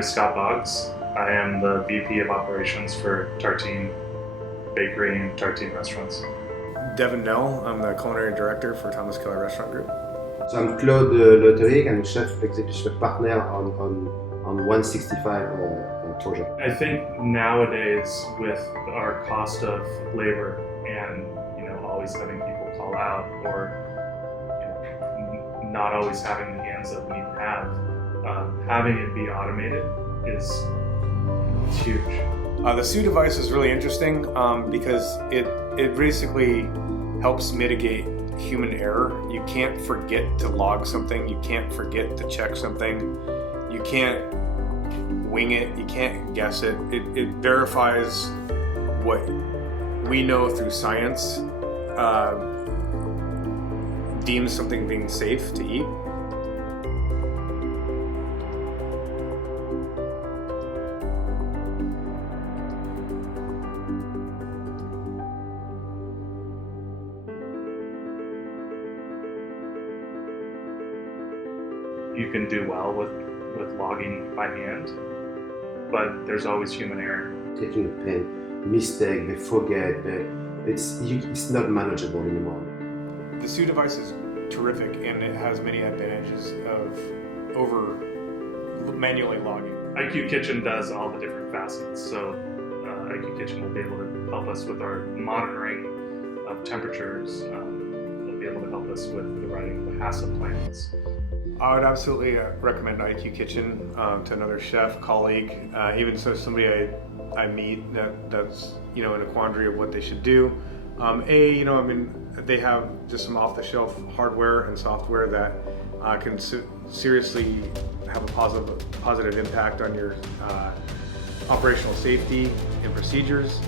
name is Scott Boggs. I am the VP of Operations for Tartine Bakery and Tartine Restaurants. Devin Nell, I'm the Culinary Director for Thomas Keller Restaurant Group. So I'm Claude Leteric, I'm Executive Chef Partner on 165 project. I think nowadays with our cost of labor and always having people call out or not always having the hands that we have, having it be automated is huge. The Sous Device is really interesting because it basically helps mitigate human error. You can't forget to log something, you can't forget to check something, you can't wing it, you can't guess it. It verifies what we know through science deems something being safe to eat. You can do well with logging by hand, but there's always human error. Taking a pen, mistake, they forget, it's not manageable anymore. The Sous Device is terrific and it has many advantages over manually logging. iQKitchen does all the different facets, so iQKitchen will be able to help us with our monitoring of temperatures. They'll be able to help us with the writing of the HACCP plans. I would absolutely recommend iQKitchen to another chef, colleague, even so somebody I meet that's in a quandary of what they should do. They have just some off-the-shelf hardware and software that can seriously have a positive impact on your operational safety and procedures.